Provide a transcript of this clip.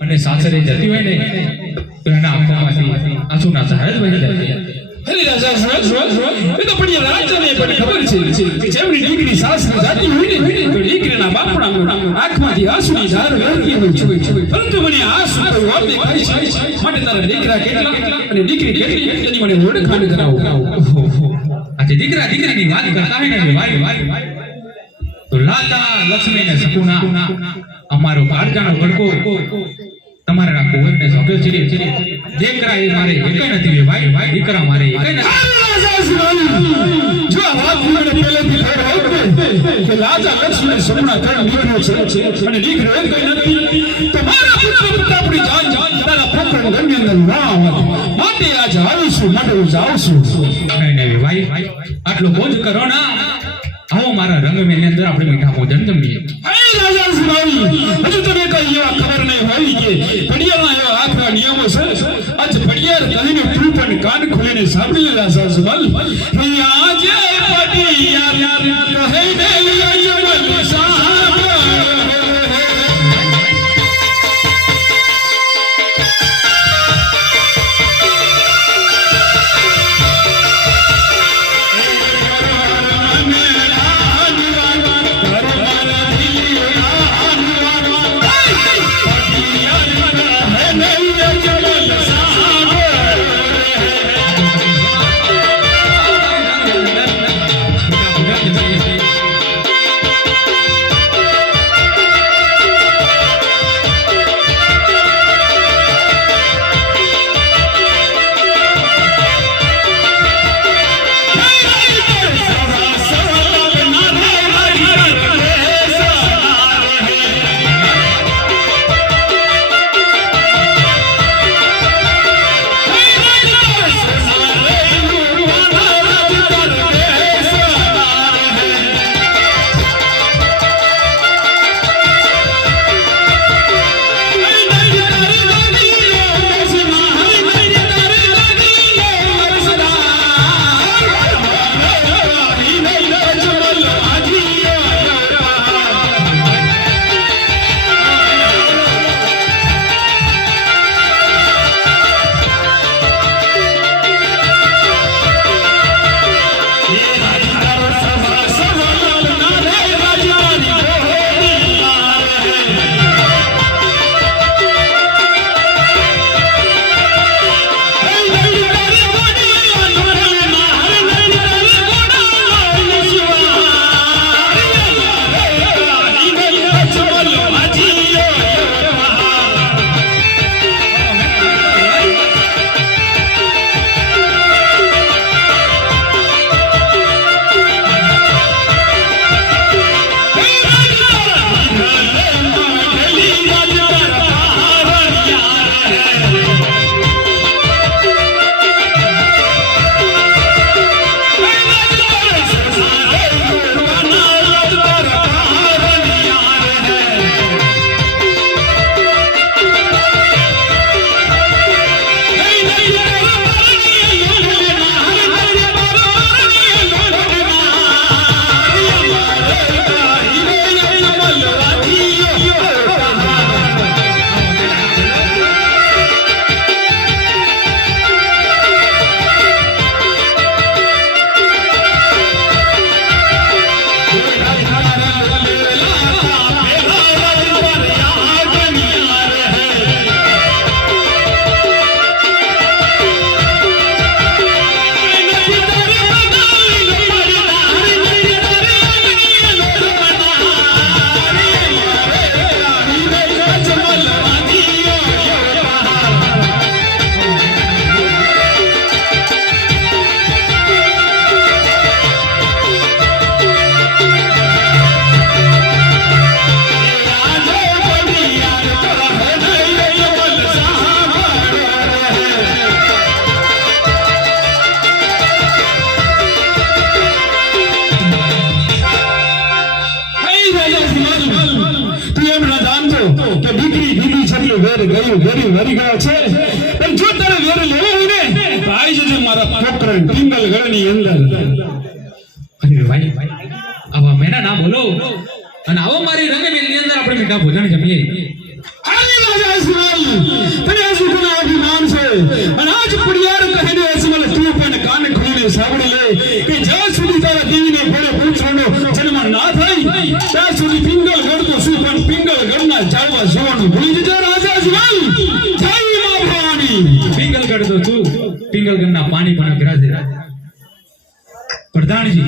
અને સાસરે જતી હોય ને તો એના આંખોમાંથી આંસુના સહાય જ વહી જાય. અરે રાજા સુરજ સુરજ એ તો પણ રાજાને પણ ખબર છે કે જેમની દીકરી સાસરી જાતી હોય ને તો દીકરીના બાપડા આંખમાંથી આંસુની ધાર વહેતી હોય છે. પરંતુ મને આંસુ કોઈ વાત દેખાય છે. માટે તારા દીકરા કેટલા અને દીકરી કેટલી એની મને ઓળખાણ કરાવો. આજે દીકરા દીકરીની વાત કરતા હોય ને તો લાતા લક્ષ્મી ને સકુના અમારો કાળજાનો ગડકો તમારા કુંવરને સોંપ્યો છે દીકરા એ મારે એકે નથી ભાઈ. ભાઈ દીકરા મારે એકે નથી. જો વાત મને પહેલેથી ખબર હોય કે રાજા લક્ષ્મણ સુમણા ત્રણ દીકરીઓ છે અને દીકરો એક કઈ નથી. તમારા મારા પુત્ર પ્રતાપની જાન જાન તારા પુત્ર ઘરની અંદર ના માટે આજ આવીશું માટે હું જાઉં છું નહીં નહીં ભાઈ. આટલો બોજ કરો ના. આવો મારા રંગમેની અંદર આપણે મીઠા ભોજન જમીએ રાજા સુનાવી હજુ તમે કઈ એવા ખબર નહીં હોય કે પડિયાળના એવા આખરા નિયમો છે. આજ પડિયાળ કહીને તું પણ કાન ખોલીને સાંભળી લેલા સુનાલ અહીંયા જે હતું કે દીકરી દીદી છેલ્લું વેર ગયું વેરી વરી ગયો છે. પણ જો તારે વેર લેવો હોય ને તો આવી જજો મારા પોકરણ ટિંગલ ગળની અંદર. અરે ભાઈ આવા મેના ના બોલો. અને આવો મારી રંગમેલની અંદર આપણે મીઠા ભોજન જમીએ. સાંભળી લે કે સુધી તારા દેવીને ના થાય ત્યાં સુધી પિંગલ ભૂલી જજો રાજા જવાઈ જય મા ભવાની. પિંગલગઢ તો. તું પિંગલગઢના પાણી પણ અઘરાજે પ્રધાનજી